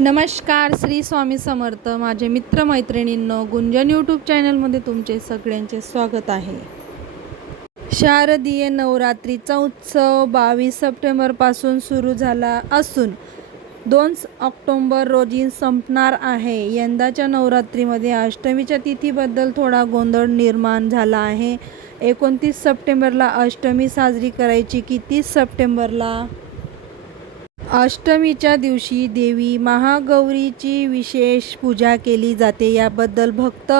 नमस्कार, श्री स्वामी समर्थ. माझे मित्रमैत्रिणींनो, गुंजन यूट्यूब चॅनलमध्ये तुमचे सगळ्यांचे स्वागत आहे. शारदीय नवरात्रीचा उत्सव 22 सप्टेंबरपासून सुरू झाला असून 2 ऑक्टोबर रोजी संपणार आहे. यंदाच्या नवरात्रीमध्ये अष्टमीच्या तिथीबद्दल थोडा गोंधळ निर्माण झाला आहे. 29 सप्टेंबरला अष्टमी साजरी करायची की 30 सप्टेंबरला? अष्टमीच्या दिवशी देवी महागौरीची विशेष पूजा केली जाते. याबद्दल भक्त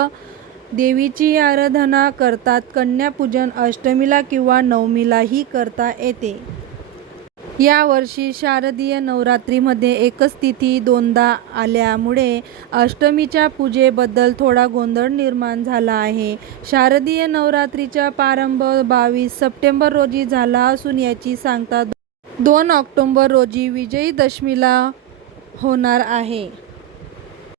देवीची आराधना करतात. कन्यापूजन अष्टमीला किंवा नवमीलाही करता येते. यावर्षी शारदीय नवरात्रीमध्ये एकच तिथी दोनदा आल्यामुळे अष्टमीच्या पूजेबद्दल थोडा गोंधळ निर्माण झाला आहे. शारदीय नवरात्रीचा प्रारंभ 22 सप्टेंबर रोजी झाला असून याची सांगता 2 ऑक्टोबर रोजी विजयादशमीला होणार आहे.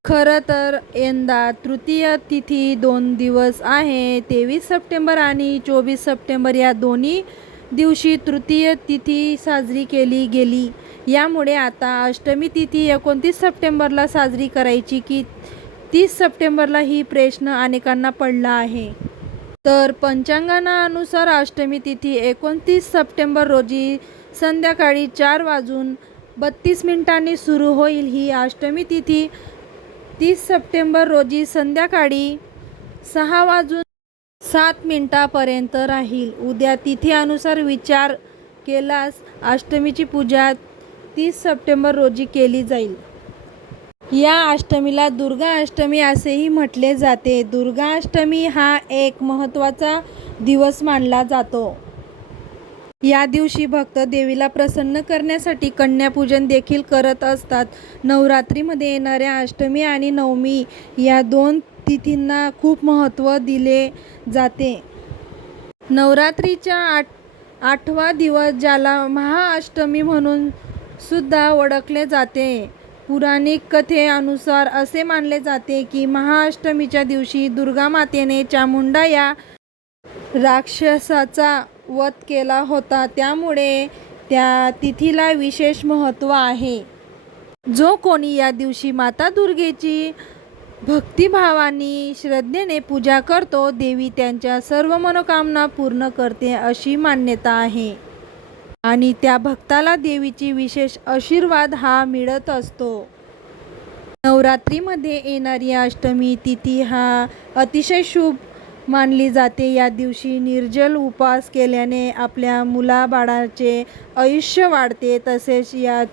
खरं तर यंदा तृतीय तिथी 2 दिवस आहे. 23 सप्टेंबर आणि 24 सप्टेंबर या दोन्ही दिवशी तृतीय तिथी साजरी केली गेली. यामुळे आता अष्टमी तिथी 29 सप्टेंबरला साजरी करायची की 30 सप्टेंबरला ही प्रश्न अनेकांना पडला आहे. तर पंचांगानुसार अष्टमी तिथी 29 सप्टेंबर रोजी संध्याकाळी 4:32 सुरू होईल. ही अष्टमी तिथी 30 सप्टेंबर रोजी संध्याकाळी 6:07 पर्यंत राहील. उद्या तिथीनुसार विचार केल्यास अष्टमीची पूजा 30 सप्टेंबर रोजी केली जाईल. या अष्टमीला दुर्गा अष्टमी असेही म्हटले जाते. दुर्गा अष्टमी हा एक महत्त्वाचा दिवस मानला जातो. या दिवशी भक्त देवीला प्रसन्न करण्यासाठी कन्यापूजन देखील करत असतात. नवरात्रीमध्ये येणाऱ्या अष्टमी आणि नवमी या 2 तिथींना खूप महत्त्व दिले जाते. नवरात्रीचा 8वा दिवस ज्याला महाअष्टमी म्हणून सुद्धा ओळखले जाते. पौराणिक कथेनुसार असे मानले जाते की महाअष्टमीच्या दिवशी दुर्गा मातेने चामुंडा या राक्षसाचा वध केला होता. त्यामुळे त्या तिथीला विशेष महत्त्व आहे. जो कोणी या दिवशी माता दुर्गेची भक्तिभावाने श्रद्धेने पूजा करतो, देवी त्यांच्या सर्व मनोकामना पूर्ण करते अशी मान्यता आहे आणि त्या भक्ताला देवीची विशेष आशीर्वाद हा मिळत असतो. नवरात्रीमध्ये येणारी अष्टमी तिथी हा अतिशय शुभ मानली जाते. या दिवशी निर्जल उपवास केल्याने आपल्या मुलाबाळाचे आयुष्य वाढते. तसेच या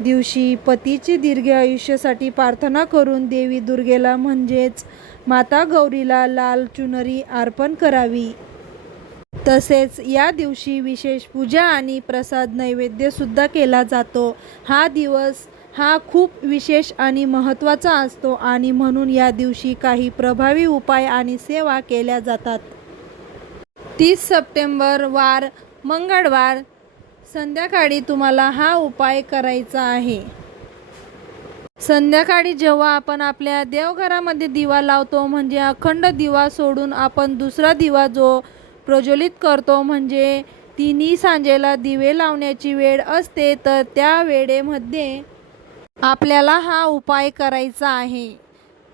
दिवशी पतीचे दीर्घ आयुष्यासाठी प्रार्थना करून देवी दुर्गेला म्हणजेच माता गौरीला लाल चुनरी अर्पण करावी. तसेच या दिवशी विशेष पूजा आणि प्रसाद नैवेद्य सुद्धा केला जातो. हा दिवस हा खूप विशेष आणि महत्त्वाचा असतो आणि म्हणून या दिवशी काही प्रभावी उपाय आणि सेवा केल्या जातात. 30 सप्टेंबर वार मंगळवार संध्याकाळी तुम्हाला हा उपाय करायचा आहे. संध्याकाळी जेव्हा आपण आपल्या देवघरामध्ये दिवा लावतो म्हणजे अखंड दिवा सोडून आपण दुसरा दिवा जो प्रज्वलित करतो म्हणजे तिन्ही सांजेला दिवे लावण्याची वेळ असते, तर त्या वेळेमध्ये आपल्याला हा उपाय करायचा आहे.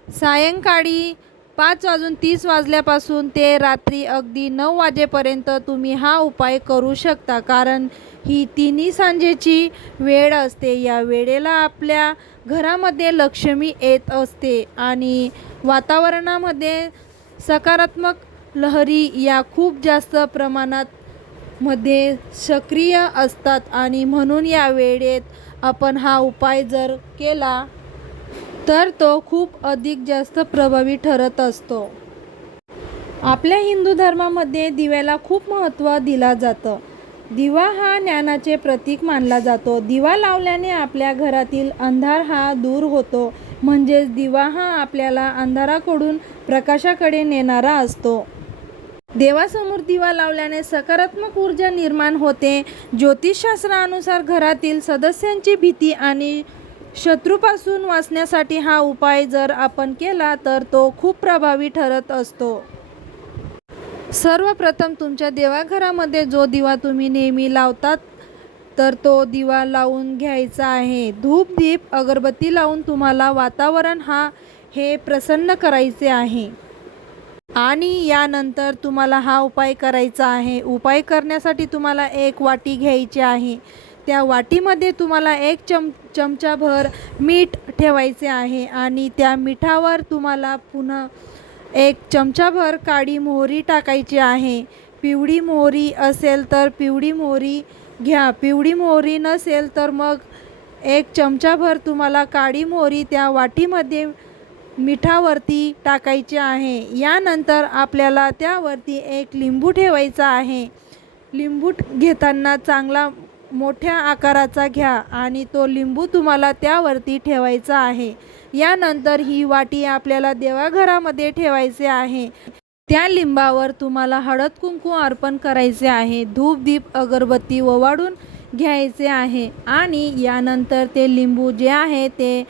सायंकाळी 5:30 ते रात्री अगदी 9 वाजेपर्यंत तुम्ही हा उपाय करू शकता. कारण ही तिन्ही सांजेची वेळ असते. या वेळेला आपल्या घरामध्ये लक्ष्मी येत असते आणि वातावरणामध्ये सकारात्मक लहरी या खूप जास्त प्रमाणात मध्ये सक्रिय असतात आणि म्हणून या वेळेत आपण हा उपाय जर केला तर तो खूप अधिक जास्त प्रभावी ठरत असतो. आपल्या हिंदू धर्मामध्ये दिव्याला खूप महत्त्व दिला जातं. दिवा हा ज्ञानाचे प्रतीक मानला जातो. दिवा लावल्याने आपल्या घरातील अंधार हा दूर होतो. म्हणजेच दिवा हा आपल्याला अंधाराकडून प्रकाशाकडे नेणारा असतो. देवासमोर दिवा लावल्याने सकारात्मक ऊर्जा निर्माण होते. ज्योतिषशास्त्रानुसार घरातील सदस्यांची भीती आणि शत्रूपासून वाचण्यासाठी हा उपाय जर आपण केला तर तो खूप प्रभावी ठरत असतो. सर्वप्रथम तुमच्या देवघरामध्ये जो दिवा तुम्ही नेहमी लावतात तर तो दिवा लावून घ्यायचा आहे. धूप दीप अगरबत्ती लावून तुम्हाला वातावरण हे प्रसन्न करायचे आहे. आणि यानंतर तुम्हाला हा उपाय करायचा आहे. उपाय करण्यासाठी तुम्हाला एक वाटी घ्यायची आहे. त्या वाटीमध्ये तुम्हाला एक चमचाभर मीठ ठेवायचे आहे आणि त्या मिठावर तुम्हाला पुन्हा एक चमचाभर काळी मोहरी टाकायची आहे. पिवळी मोहरी असेल तर पिवळी मोहरी घ्या. पिवळी मोहरी नसेल तर मग एक चमचाभर तुम्हाला काळी मोहरी त्या वाटीमध्ये मिठावरती टाकायची आहे. यानंतर आपल्याला त्यावरती एक लिंबू ठेवायचा आहे. लिंबू घेताना चांगला मोठ्या आकाराचा घ्या आणि तो लिंबू तुम्हाला त्यावरती ठेवायचा आहे. यानंतर ही वाटी आपल्याला देवाघरामध्ये ठेवायचे आहे. त्या लिंबावर तुम्हाला हळद कुंकू अर्पण करायचे आहे. धूप दीप अगरबत्ती ओवाळून घ्यायचे आहे आणि यानंतर ते लिंबू जे आहे ते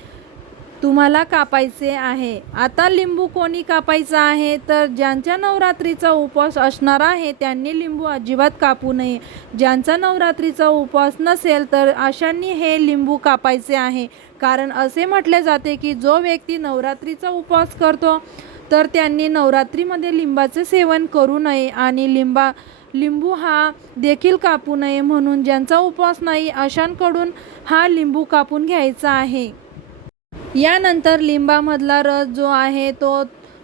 तुम्हाला कापायचे आहे. आता लिंबू कोणी कापायचा आहे तर ज्यांच्या नवरात्रीचा उपवास असणार आहे त्यांनी लिंबू अजिबात कापू नये. ज्यांचा नवरात्रीचा उपवास नसेल तर अशांनी हे लिंबू कापायचे आहे. कारण असे म्हटले जाते की जो व्यक्ती नवरात्रीचा उपवास करतो तर त्यांनी नवरात्रीमध्ये लिंबाचे सेवन करू नये आणि लिंबू हा देखील कापू नये. म्हणून ज्यांचा उपवास नाही अशांकडून हा लिंबू कापून घ्यायचा आहे. यानंतर लिंबामधला रस जो आहे तो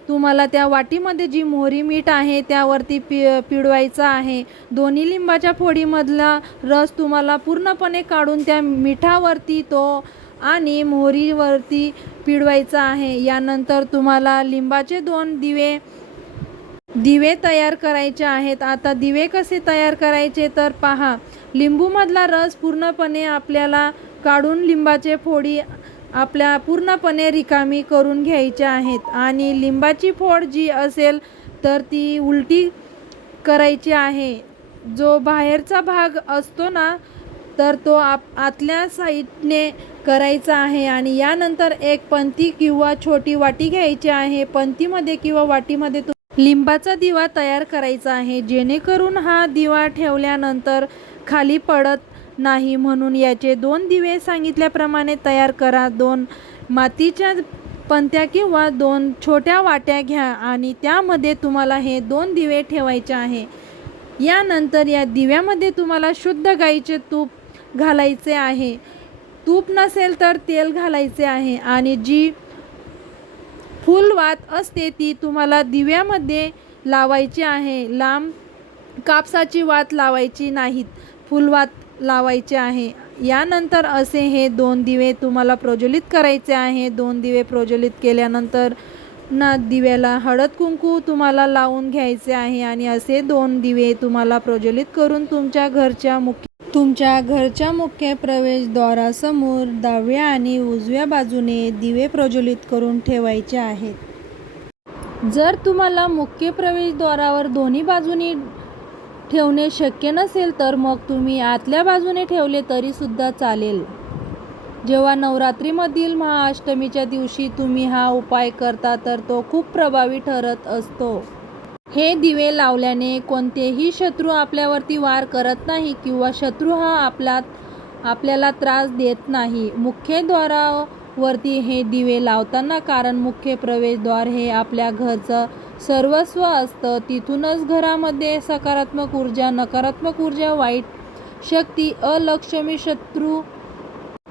तुम्हाला त्या वाटीमध्ये जी मोहरी मीठ आहे त्यावरती पिळवायचा आहे. दोन्ही लिंबाच्या फोडीमधला रस तुम्हाला पूर्णपणे काढून त्या मिठावरती तो आणि मोहरीवरती पिळवायचा आहे. यानंतर तुम्हाला लिंबाचे 2 दिवे तयार करायचे आहेत. आता दिवे कसे तयार करायचे तर पहा, लिंबूमधला रस पूर्णपणे आपल्याला काढून लिंबाचे फोडी आपल्या पूर्णपणे रिकामी करून घ्यायच्या आहेत आणि लिंबाची फोड जी असेल तर ती उलटी करायची आहे. जो बाहेरचा भाग असतो ना तर तो आतल्या साईडने करायचा आहे. आणि यानंतर एक पंती किंवा छोटी वाटी घ्यायची आहे. पंतीमध्ये किंवा वाटीमध्ये लिंबाचा दिवा तयार करायचा आहे. जेणेकरून हा दिवा ठेवल्यानंतर खाली पडत नाही. म्हणून याचे 2 दिवे सांगितल्याप्रमाणे तयार करा. 2 मातीच्या पंत्या किंवा 2 छोट्या वाट्या घ्या आणि त्यामध्ये तुम्हाला हे 2 दिवे ठेवायचे आहे. यानंतर या दिव्यामध्ये तुम्हाला शुद्ध गाईचे तूप घालायचे आहे. तूप नसेल तर तेल घालायचे आहे आणि जी फुलवात असते ती तुम्हाला दिव्यामध्ये लावायची आहे. लांब कापसाची वात लावायची नाहीत, फुलवात लावायचे आहे. यानंतर असे हे 2 दिवे तुम्हाला प्रज्वलित करायचे आहे. 2 दिवे प्रज्वलित केल्यानंतर दिव्याला हळद कुंकू तुम्हाला लावून घ्यायचे आहे आणि असे 2 दिवे तुम्हाला प्रज्वलित करून तुमच्या घरच्या मुख्य प्रवेशद्वारासमोर डाव्या आणि उजव्या बाजूने दिवे प्रज्वलित करून ठेवायचे आहेत. जर तुम्हाला मुख्य प्रवेशद्वारावर दोन्ही बाजूनी ठेवणे शक्य नसेल तर मग तुम्ही आतल्या बाजूने ठेवले तरी सुद्धा चालेल. जेव्हा नवरात्रीमधील महाअष्टमीच्या दिवशी तुम्ही हा उपाय करता तर तो खूप प्रभावी ठरत असतो. हे दिवे लावल्याने कोणतेही शत्रू आपल्यावरती वार करत नाही किंवा शत्रू हा आपल्याला त्रास देत नाही. मुख्य द्वारावरती हे दिवे लावताना, कारण मुख्य प्रवेशद्वार हे आपल्या घरचं सर्वस्व असतं. तिथूनच घरामध्ये सकारात्मक ऊर्जा, नकारात्मक ऊर्जा, वाईट शक्ती, अलक्ष्मी, शत्रू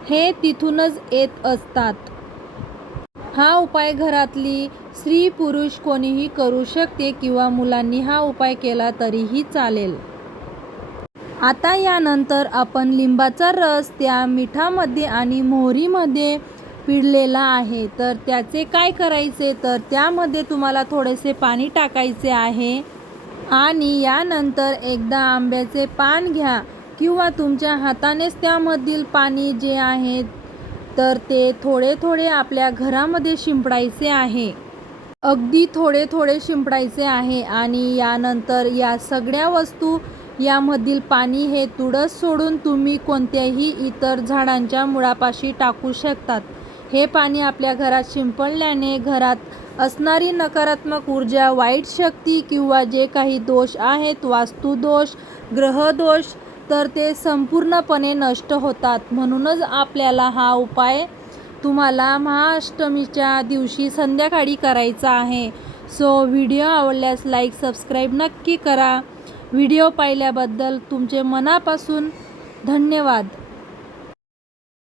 हे तिथूनच येत असतात. हा उपाय घरातली स्त्री पुरुष कोणीही करू शकते किंवा मुलांनी हा उपाय केला तरीही चालेल. आता यानंतर आपण लिंबाचा रस त्या मिठामध्ये आणि मोहरीमध्ये पिळलेला आहे तर त्याचे काय करायचे तर त्यामध्ये तुम्हाला थोडेसे पाणी टाकायचे आहे आणि यानंतर एकदा आंब्याचे पान घ्या किंवा तुमच्या हातानेच त्यामधील पाणी जे आहे तर ते थोडे थोडे आपल्या घरामध्ये शिंपडायचे आहे. अगदी थोडे थोडे शिंपडायचे आहे आणि यानंतर या सगळ्या वस्तू यामधील पाणी हे तुळस सोडून तुम्ही कोणत्याही इतर झाडांच्या मुळापाशी टाकू शकतात. हे पाणी आपल्या घरात शिंपडल्याने घरात असणारी नकारात्मक ऊर्जा, वाईट शक्ती किंवा जे काही दोष आहेत, वास्तुदोष, ग्रहदोष तर ते संपूर्णपणे नष्ट होतात. म्हणूनच आपल्याला हा उपाय तुम्हाला महाअष्टमीच्या दिवशी संध्याकाळी करायचा आहे. सो व्हिडिओ आवडल्यास लाईक सबस्क्राईब नक्की करा. व्हिडिओ पाहिल्याबद्दल तुमचे मनापासून धन्यवाद.